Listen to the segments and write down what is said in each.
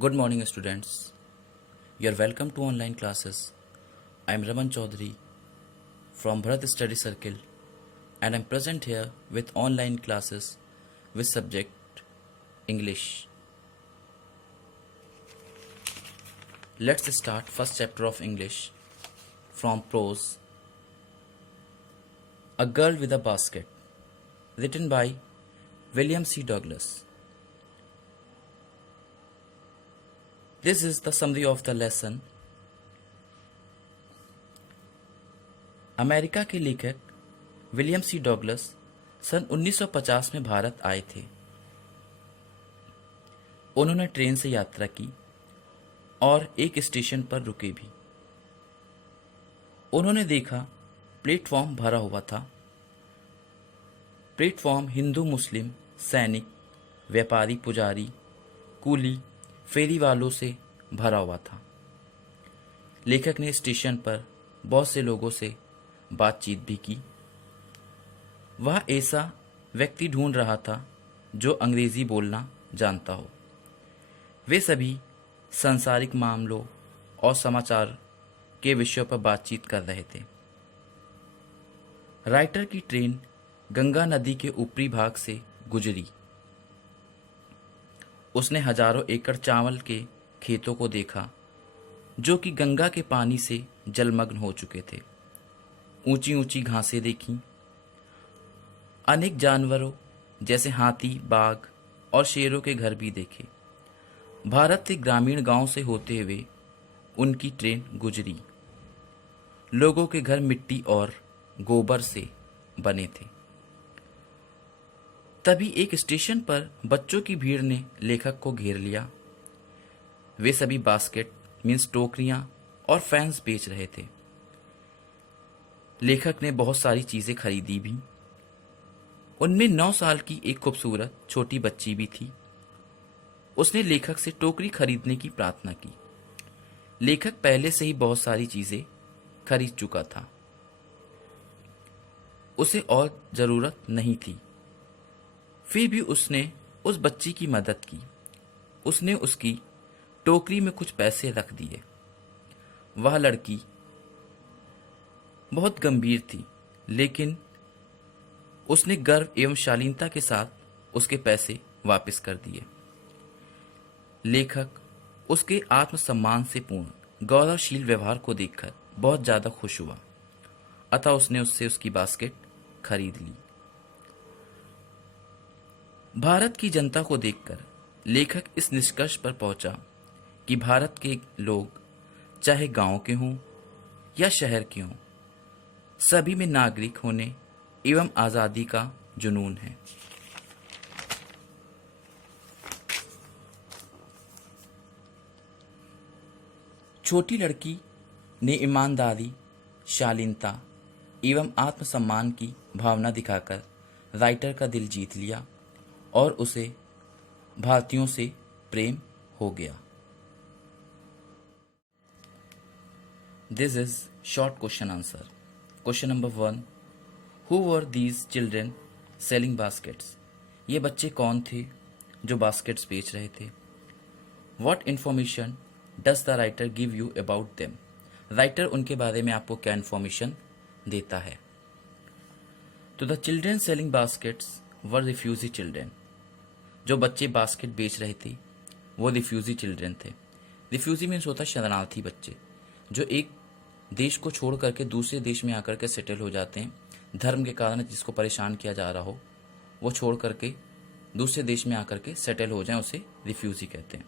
Good morning, students. You are welcome to online classes. I am Raman Chaudhary from Bharat Study Circle, and I am present here with online classes with subject English. Let's start first chapter of English from prose. A Girl with a Basket, written by William C. Douglas. This is the summary of the lesson. America के लेखक William सी Douglas सन 1950 में भारत आए थे। उन्होंने train से यात्रा की और एक स्टेशन पर रुके भी। उन्होंने देखा प्लेटफॉर्म भरा हुआ था। प्लेटफॉर्म हिंदू, मुस्लिम, सैनिक, व्यापारी, पुजारी, कूली, फेरी वालों से भरा हुआ था। लेखक ने स्टेशन पर बहुत से लोगों से बातचीत भी की। वह ऐसा व्यक्ति ढूंढ रहा था जो अंग्रेजी बोलना जानता हो। वे सभी सांसारिक मामलों और समाचार के विषयों पर बातचीत कर रहे थे। राइटर की ट्रेन गंगा नदी के ऊपरी भाग से गुजरी। उसने हजारों एकड़ चावल के खेतों को देखा जो कि गंगा के पानी से जलमग्न हो चुके थे। ऊंची ऊंची घासें देखीं। अनेक जानवरों जैसे हाथी, बाघ और शेरों के घर भी देखे। भारत के ग्रामीण गांव से होते हुए उनकी ट्रेन गुजरी। लोगों के घर मिट्टी और गोबर से बने थे। तभी एक स्टेशन पर बच्चों की भीड़ ने लेखक को घेर लिया। वे सभी बास्केट मीन्स टोकरियां और फैंस बेच रहे थे। लेखक ने बहुत सारी चीजें खरीदी भी। उनमें 9 साल की एक खूबसूरत छोटी बच्ची भी थी। उसने लेखक से टोकरी खरीदने की प्रार्थना की। लेखक पहले से ही बहुत सारी चीजें खरीद चुका था। उसे और जरूरत नहीं थी। फिर भी उसने उस बच्ची की मदद की। उसने उसकी टोकरी में कुछ पैसे रख दिए। वह लड़की बहुत गंभीर थी, लेकिन उसने गर्व एवं शालीनता के साथ उसके पैसे वापस कर दिए। लेखक उसके आत्मसम्मान से पूर्ण गौरवशील व्यवहार को देखकर बहुत ज्यादा खुश हुआ। अतः उसने उससे उसकी बास्केट खरीद ली। भारत की जनता को देखकर लेखक इस निष्कर्ष पर पहुंचा कि भारत के लोग चाहे गांव के हों या शहर के हों, सभी में नागरिक होने एवं आजादी का जुनून है। छोटी लड़की ने ईमानदारी, शालीनता एवं आत्मसम्मान की भावना दिखाकर राइटर का दिल जीत लिया और उसे भारतीयों से प्रेम हो गया। This is short question answer. Question number 1, who were these children selling baskets? ये बच्चे कौन थे जो बास्केट्स बेच रहे थे? What information does the writer give you about them? Writer उनके बारे में आपको क्या इंफॉर्मेशन देता है? तो the children selling baskets were refugee children. जो बच्चे बास्केट बेच रहे थे वो रिफ्यूजी चिल्ड्रेन थे। रिफ्यूजी मीन्स होता है शरणार्थी बच्चे, जो एक देश को छोड़ करके दूसरे देश में आकर के सेटल हो जाते हैं। धर्म के कारण जिसको परेशान किया जा रहा हो वो छोड़ करके दूसरे देश में आकर के सेटल हो जाएं, उसे रिफ्यूजी कहते हैं।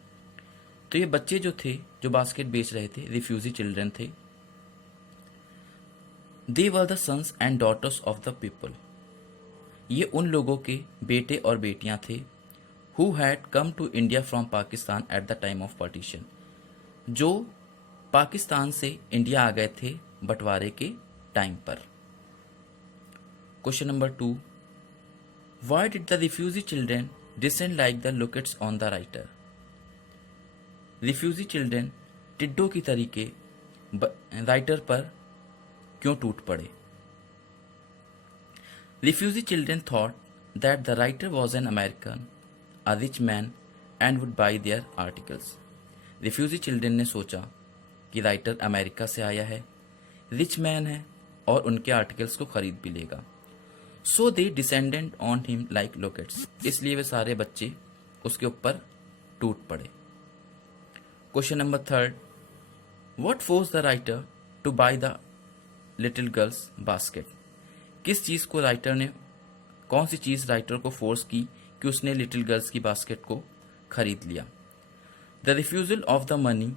तो ये बच्चे जो थे जो बास्केट बेच रहे थे रिफ्यूजी चिल्ड्रेन थे। They were the sons and daughters of the people. ये उन लोगों के बेटे और बेटियां थे who had come to India from Pakistan at the time of partition, जो पाकिस्तान से इंडिया आ गए थे बंटवारे के टाइम पर। Question number 2, why did the refugee children descend like the locusts on the writer? Refugee children टिड्डों की तरीके राइटर पर क्यों टूट पड़े? Refugee children thought that the writer was an American, a rich man, and would buy their articles. Refugee children ने सोचा कि राइटर अमेरिका से आया है, रिच मैन है और उनके आर्टिकल्स को खरीद भी लेगा। So they descended on him like locusts, इसलिए वे सारे बच्चे उसके ऊपर टूट पड़े। Question number third, what force the writer to buy the little girls basket? किस चीज को राइटर ने, कौन सी चीज राइटर को फोर्स की कि उसने लिटिल गर्ल्स की बास्केट को खरीद लिया? The refusal of the money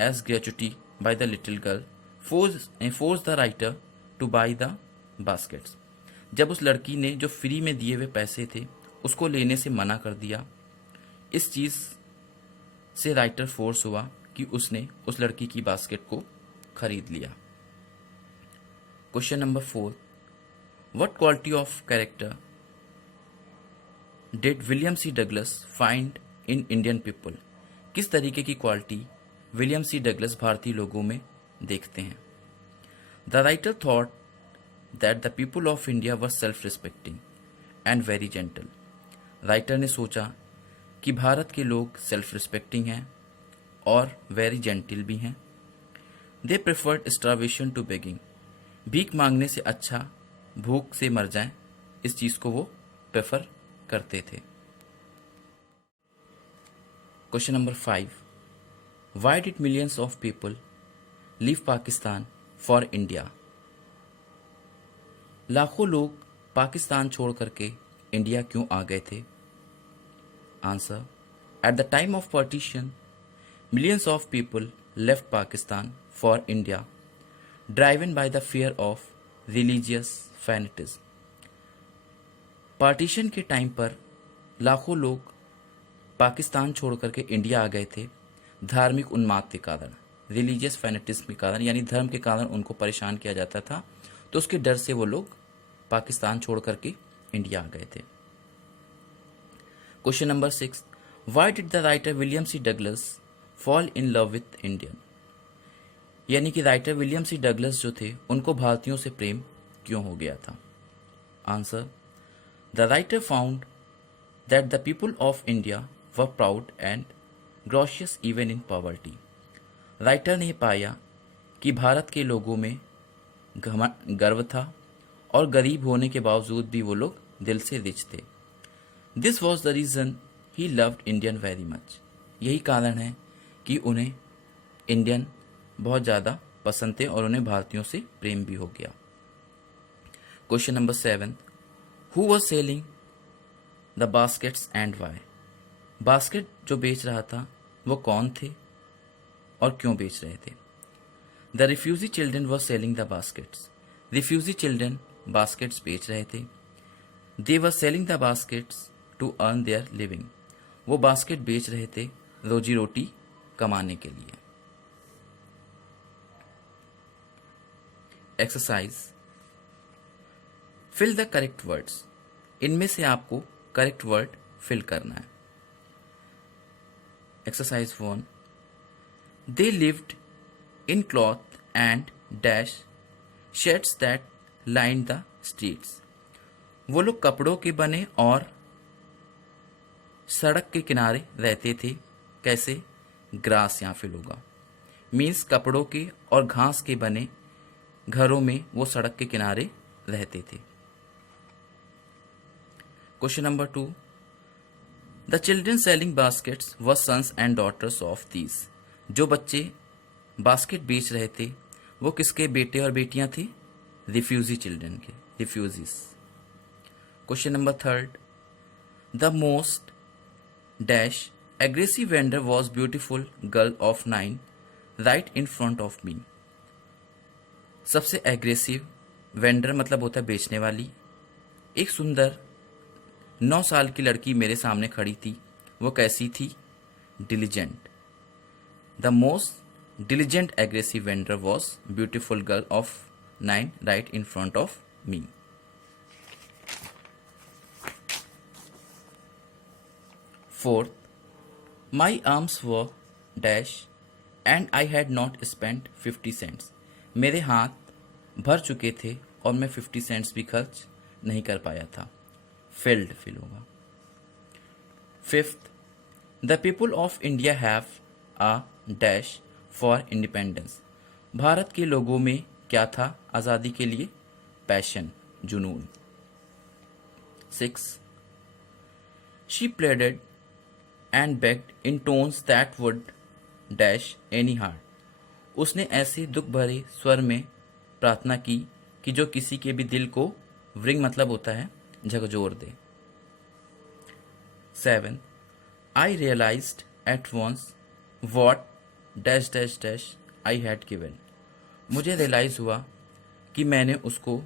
as gratuity by the little girl force the writer to buy the baskets. जब उस लड़की ने जो फ्री में दिए हुए पैसे थे उसको लेने से मना कर दिया, इस चीज से राइटर फोर्स हुआ कि उसने उस लड़की की बास्केट को खरीद लिया। Question number 4, what quality of character did William C Douglas find in Indian people? किस तरीके की क्वालिटी विलियम सी डगलस भारतीय लोगों में देखते हैं? The writer thought that the people of India were self respecting and very gentle. Writer ने सोचा कि भारत के लोग सेल्फ रिस्पेक्टिंग हैं और वेरी जेंटल भी हैं। दे प्रेफर्ड स्टार्वेशन टू बेगिंग, भीख मांगने से अच्छा भूख से मर जाएं, इस चीज को वो प्रेफर करते थे। Question number 5, why did millions of people leave Pakistan for India? लाखों लोग पाकिस्तान छोड़ करके इंडिया क्यों आ गए थे? Answer, at the time of partition millions of people left Pakistan for India, driven by the fear of religious fanatism. Partition के time पर लाखों लोग पाकिस्तान छोड़ करके इंडिया आ गए थे धार्मिक उन्माद के कारण, रिलीजियस फैनेटिज्म के कारण, यानी धर्म के कारण उनको परेशान किया जाता था, तो उसके डर से वो लोग पाकिस्तान छोड़ करके इंडिया आ गए थे। Question number 6, why did the writer William C Douglas fall in love with Indian? यानी कि राइटर विलियम सी डगलस जो थे उनको भारतीयों से प्रेम क्यों हो गया था? Answer, the writer found that the people of India were proud and gracious even in poverty. Writer ने पाया कि भारत के लोगों में गर्व था और गरीब होने के बावजूद भी वो लोग दिल से रिच थे। This was the reason he loved Indian very much. यही कारण है कि उन्हें इंडियन बहुत ज़्यादा पसंद थे और उन्हें भारतीयों से प्रेम भी हो गया। Question number 7, who was selling the baskets and why? Basket जो बेच रहा था वो कौन थे और क्यों बेच रहे थे? The refugee children was selling the baskets. Refugee children baskets बेच रहे थे। They were selling the baskets to earn their living. वो बास्केट बेच रहे थे रोजी रोटी कमाने के लिए। Exercise, fill the correct words. इनमें से आपको करेक्ट वर्ड फिल करना है। Exercise 1, they lived in cloth and dash shades that line the streets. वो लोग कपड़ों के बने और सड़क के किनारे रहते थे। कैसे? ग्रास यहाँ फिल होगा, मीन्स कपड़ों के और घास के बने घरों में वो सड़क के किनारे रहते थे। Question number 2, the children selling baskets were sons and daughters of these. जो बच्चे बास्केट बेच रहे थे वो किसके बेटे और बेटियां थे? रिफ्यूजी चिल्ड्रन के, refugees. Question number 3, the most dash aggressive vendor was beautiful girl of 9 right in front of me। सबसे एग्रेसिव वेंडर मतलब होता है बेचने वाली, एक सुंदर 9 साल की लड़की मेरे सामने खड़ी थी। वो कैसी थी? Diligent. The most diligent aggressive vendor was beautiful girl of 9 right in front of me. Fourth, My arms were dash and I had not spent 50 cents। मेरे हाथ भर चुके थे और मैं 50 सेंट्स भी खर्च नहीं कर पाया था। फेल्ड फिल होगा। Fifth, the people of India have a dash for independence. भारत के लोगों में क्या था आज़ादी के लिए? पैशन, जुनून। 6. She pleaded and begged in tones that would dash any heart. उसने ऐसे दुख भरे स्वर में प्रार्थना की कि जो किसी के भी दिल को व्रिंग मतलब होता है झकझोर दे। 7. I realized at once what dash dash dash I had given. मुझे रियलाइज हुआ कि मैंने उसको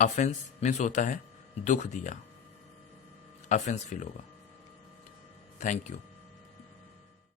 ऑफेंस मीन्स होता है दुख दिया, ऑफेंस फील होगा। Thank you.